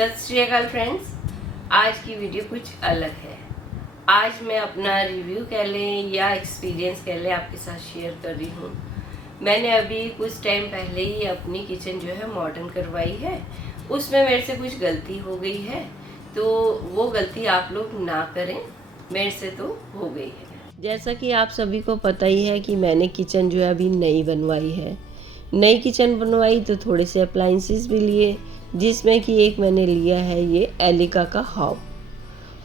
सत श्री अकाल फ्रेंड्स। आज की वीडियो कुछ अलग है। आज मैं अपना रिव्यू कह लें या एक्सपीरियंस कह लें आपके साथ शेयर कर रही हूँ। मैंने अभी कुछ टाइम पहले ही अपनी किचन जो है मॉडर्न करवाई है। उसमें मेरे से कुछ गलती हो गई है, तो वो गलती आप लोग ना करें, मेरे से तो हो गई है। जैसा कि आप सभी को पता ही है कि मैंने किचन जो है अभी नई बनवाई है। नई किचन बनवाई तो थोड़े से अप्लाइंसेस भी लिए, जिसमें कि एक मैंने लिया है ये एलिका का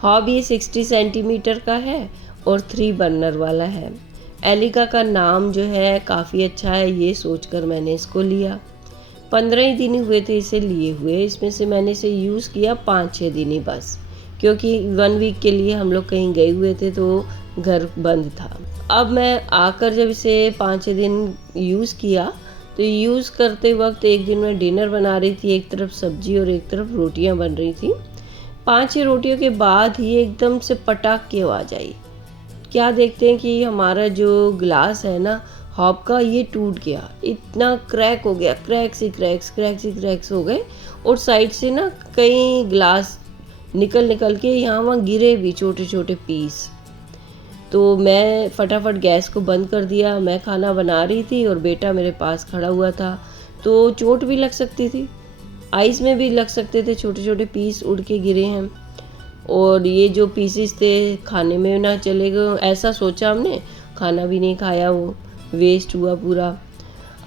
हॉब ये 60 सेंटीमीटर का है और 3 बर्नर वाला है। एलिका का नाम जो है काफ़ी अच्छा है, ये सोचकर मैंने इसको लिया। 15 ही दिन हुए थे इसे लिए हुए, इसमें से मैंने इसे यूज़ किया 5-6 दिन ही बस, क्योंकि 1 वीक के लिए हम लोग कहीं गए हुए थे तो घर बंद था। अब मैं आकर जब इसे 5-6 दिन यूज़ किया तो यूज़ करते वक्त एक दिन मैं डिनर बना रही थी, एक तरफ सब्जी और एक तरफ रोटियां बन रही थी। 5-6 रोटियों के बाद ही एकदम से पटाख की आवाज़ आई। क्या देखते हैं कि हमारा जो ग्लास है ना हॉब का, ये टूट गया, इतना क्रैक हो गया, क्रैक्स हो गए और साइड से ना कई ग्लास निकल के यहाँ वहाँ गिरे भी, छोटे छोटे पीस। तो मैं फटाफट गैस को बंद कर दिया। मैं खाना बना रही थी और बेटा मेरे पास खड़ा हुआ था, तो चोट भी लग सकती थी, आइस में भी लग सकते थे, छोटे छोटे पीस उड़ के गिरे हैं और ये जो पीसेस थे खाने में ना चले गए, ऐसा सोचा हमने। खाना भी नहीं खाया, वो वेस्ट हुआ पूरा।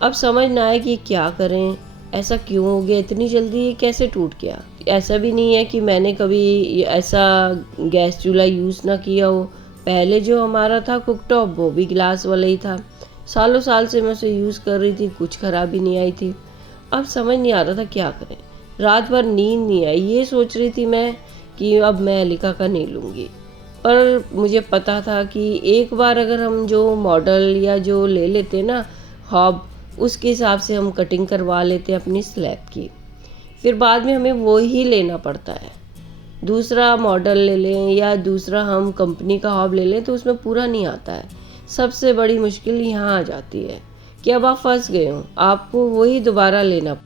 अब समझ ना आया कि क्या करें, ऐसा क्यों हो गया, इतनी जल्दी ये कैसे टूट गया। ऐसा भी नहीं है कि मैंने कभी ऐसा गैस चूल्हा यूज़ ना किया हो। पहले जो हमारा था कुकटॉप, वो भी ग्लास वाला ही था, सालों साल से मैं उसे यूज़ कर रही थी, कुछ खराबी नहीं आई थी। अब समझ नहीं आ रहा था क्या करें। रात भर नींद नहीं आई, ये सोच रही थी मैं कि अब मैं एलिका का नहीं लूँगी। पर मुझे पता था कि एक बार अगर हम जो मॉडल या जो ले लेते ना हॉब, उसके हिसाब से हम कटिंग करवा लेते अपनी स्लैब की, फिर बाद में हमें वो ही लेना पड़ता है। दूसरा मॉडल ले लें या दूसरा हम कंपनी का हॉब ले लें तो उसमें पूरा नहीं आता है। सबसे बड़ी मुश्किल यहाँ आ जाती है कि अब आप फंस गए हो, आपको वही दोबारा लेना।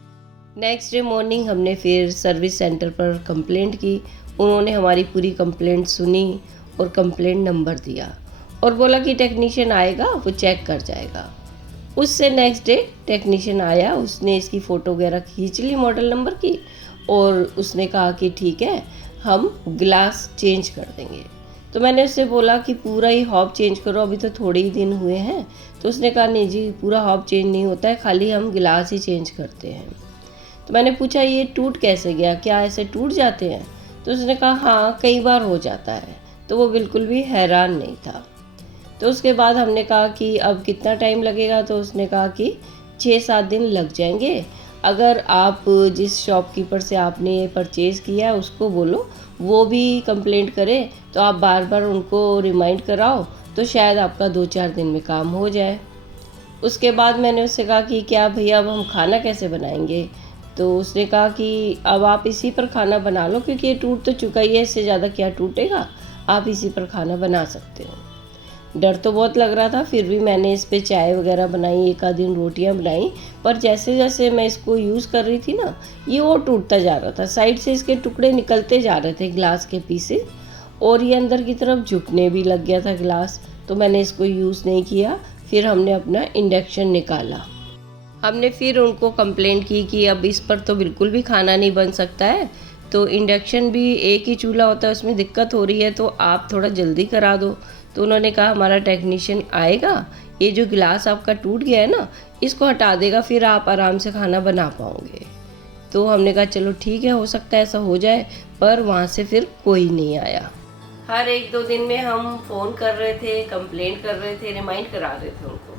नेक्स्ट डे मॉर्निंग हमने फिर सर्विस सेंटर पर कंप्लेंट की। उन्होंने हमारी पूरी कंप्लेंट सुनी और कंप्लेंट नंबर दिया और बोला कि टेक्नीशियन आएगा, वो चेक कर जाएगा। उससे नेक्स्ट डे टेक्नीशियन आया, उसने इसकी फ़ोटो वगैरह खींच ली मॉडल नंबर की और उसने कहा कि ठीक है, हम ग्लास चेंज कर देंगे। तो मैंने उससे बोला कि पूरा ही हॉब चेंज करो, अभी तो थोड़े ही दिन हुए हैं। तो उसने कहा नहीं जी, पूरा हॉब चेंज नहीं होता है, खाली हम गिलास ही चेंज करते हैं। तो मैंने पूछा ये टूट कैसे गया, क्या ऐसे टूट जाते हैं? तो उसने कहा हाँ, कई बार हो जाता है। तो वो बिल्कुल भी हैरान नहीं था। तो उसके बाद हमने कहा कि अब कितना टाइम लगेगा? तो उसने कहा कि 6-7 दिन लग जाएंगे। अगर आप जिस शॉपकीपर से आपने ये परचेज़ किया है उसको बोलो वो भी कंप्लेंट करे, तो आप बार बार उनको रिमाइंड कराओ, तो शायद आपका 2-4 दिन में काम हो जाए। उसके बाद मैंने उससे कहा कि क्या भैया अब हम खाना कैसे बनाएंगे? तो उसने कहा कि अब आप इसी पर खाना बना लो, क्योंकि ये टूट तो चुका ही है, इससे ज़्यादा क्या टूटेगा, आप इसी पर खाना बना सकते हो। डर तो बहुत लग रहा था, फिर भी मैंने इस पे चाय वगैरह बनाई, एक आध दिन रोटियां बनाई। पर जैसे जैसे मैं इसको यूज़ कर रही थी ना, ये और टूटता जा रहा था, साइड से इसके टुकड़े निकलते जा रहे थे ग्लास के पीसेस, और ये अंदर की तरफ झुकने भी लग गया था ग्लास। तो मैंने इसको यूज़ नहीं किया। फिर हमने अपना इंडक्शन निकाला। हमने फिर उनको कंप्लेंट की कि अब इस पर तो बिल्कुल भी खाना नहीं बन सकता है, तो इंडक्शन भी एक ही चूल्हा होता है, उसमें दिक्कत हो रही है, तो आप थोड़ा जल्दी करा दो। तो उन्होंने कहा हमारा टेक्नीशियन आएगा, ये जो गिलास आपका टूट गया है ना, इसको हटा देगा, फिर आप आराम से खाना बना पाओगे। तो हमने कहा चलो ठीक है, हो सकता है ऐसा हो जाए। पर वहाँ से फिर कोई नहीं आया। हर 1-2 दिन में हम फ़ोन कर रहे थे, कंप्लेंट कर रहे थे, रिमाइंड करा रहे थे उनको।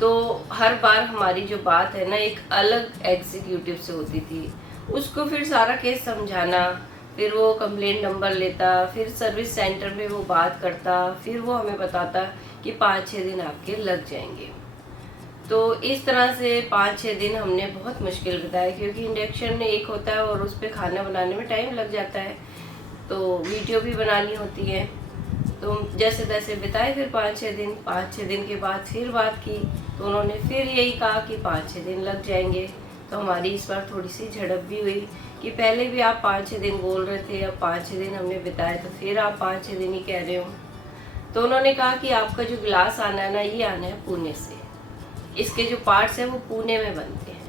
तो हर बार हमारी जो बात है ना एक अलग एग्जीक्यूटिव से होती थी, उसको फिर सारा केस समझाना, फिर वो कंप्लेंट नंबर लेता, फिर सर्विस सेंटर में वो बात करता, फिर वो हमें बताता कि 5-6 दिन आपके लग जाएंगे। तो इस तरह से 5-6 दिन हमने बहुत मुश्किल बिताया, क्योंकि इंडक्शन एक होता है और उस पर खाना बनाने में टाइम लग जाता है, तो वीडियो भी बनानी होती है। तो जैसे तैसे बिताए फिर 5-6 दिन के बाद फिर बात की, तो उन्होंने फिर यही कहा कि 5-6 दिन लग जाएंगे। तो हमारी इस बार थोड़ी सी झड़प भी हुई कि पहले भी आप 5-6 दिन बोल रहे थे, अब 5-6 दिन हमने बिताए तो फिर आप 5-6 दिन ही कह रहे हो। तो उन्होंने कहा कि आपका जो ग्लास आना है ना, ये आना है पुणे से, इसके जो पार्ट्स हैं वो पुणे में बनते हैं।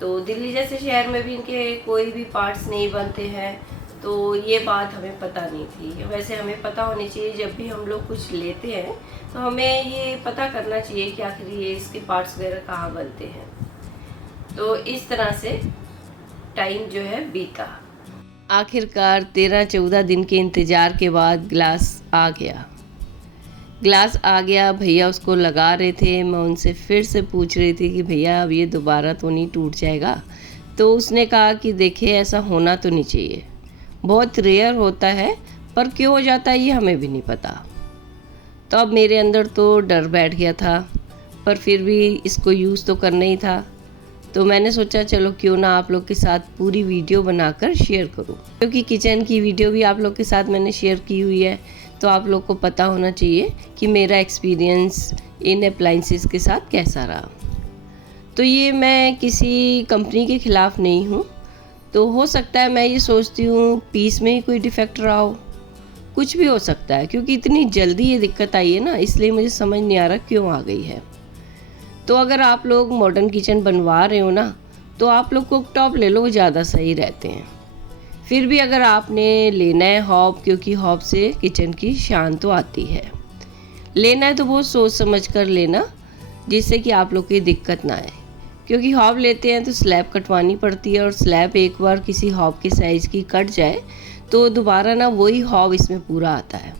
तो दिल्ली जैसे शहर में भी इनके कोई भी पार्ट्स नहीं बनते हैं, तो ये बात हमें पता नहीं थी। वैसे हमें पता होनी चाहिए, जब भी हम लोग कुछ लेते हैं तो हमें ये पता करना चाहिए कि आखिर ये इसके पार्ट्स वगैरह कहाँ बनते हैं। तो इस तरह से टाइम जो है बीता। आखिरकार 13-14 दिन के इंतज़ार के बाद ग्लास आ गया। भैया उसको लगा रहे थे। मैं उनसे फिर से पूछ रही थी कि भैया अब ये दोबारा तो नहीं टूट जाएगा? तो उसने कहा कि देखिए, ऐसा होना तो नहीं चाहिए, बहुत रेयर होता है, पर क्यों हो जाता है ये हमें भी नहीं पता। तो अब मेरे अंदर तो डर बैठ गया था, पर फिर भी इसको यूज़ तो करना ही था। तो मैंने सोचा चलो क्यों ना आप लोग के साथ पूरी वीडियो बनाकर शेयर करूं, क्योंकि किचन की वीडियो भी आप लोग के साथ मैंने शेयर की हुई है, तो आप लोग को पता होना चाहिए कि मेरा एक्सपीरियंस इन अप्लाइंसेस के साथ कैसा रहा। तो ये मैं किसी कंपनी के ख़िलाफ़ नहीं हूँ, तो हो सकता है, मैं ये सोचती हूँ पीस में ही कोई डिफ़ेक्ट रहा हो, कुछ भी हो सकता है, क्योंकि इतनी जल्दी ये दिक्कत आई है ना, इसलिए मुझे समझ नहीं आ रहा क्यों आ गई है। तो अगर आप लोग मॉडर्न किचन बनवा रहे हो ना, तो आप लोग कुक टॉप ले लो, वो ज़्यादा सही रहते हैं। फिर भी अगर आपने लेना है हॉब, क्योंकि हॉब से किचन की शान तो आती है, लेना है तो बहुत सोच समझ कर लेना, जिससे कि आप लोग की दिक्कत ना आए। क्योंकि हॉब लेते हैं तो स्लैब कटवानी पड़ती है, और स्लैब एक बार किसी हॉब के साइज़ की कट जाए तो दोबारा ना वही हॉब इसमें पूरा आता है,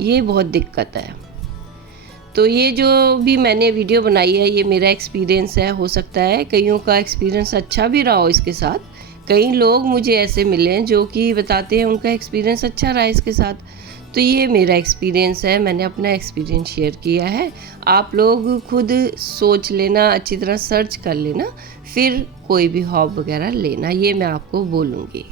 ये बहुत दिक्कत है। तो ये जो भी मैंने वीडियो बनाई है, ये मेरा एक्सपीरियंस है। हो सकता है कईयों का एक्सपीरियंस अच्छा भी रहा हो इसके साथ। कई लोग मुझे ऐसे मिले हैं जो कि बताते हैं उनका एक्सपीरियंस अच्छा रहा इसके साथ। तो ये मेरा एक्सपीरियंस है, मैंने अपना एक्सपीरियंस शेयर किया है। आप लोग खुद सोच लेना, अच्छी तरह सर्च कर लेना, फिर कोई भी हॉब वगैरह लेना, ये मैं आपको बोलूँगी।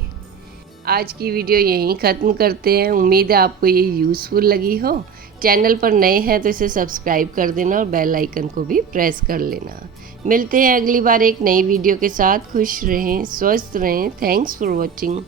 आज की वीडियो यहीं ख़त्म करते हैं। उम्मीद है आपको ये यूज़फुल लगी हो। चैनल पर नए हैं तो इसे सब्सक्राइब कर देना और बेल आइकन को भी प्रेस कर लेना। मिलते हैं अगली बार एक नई वीडियो के साथ। खुश रहें, स्वस्थ रहें। Thanks for watching.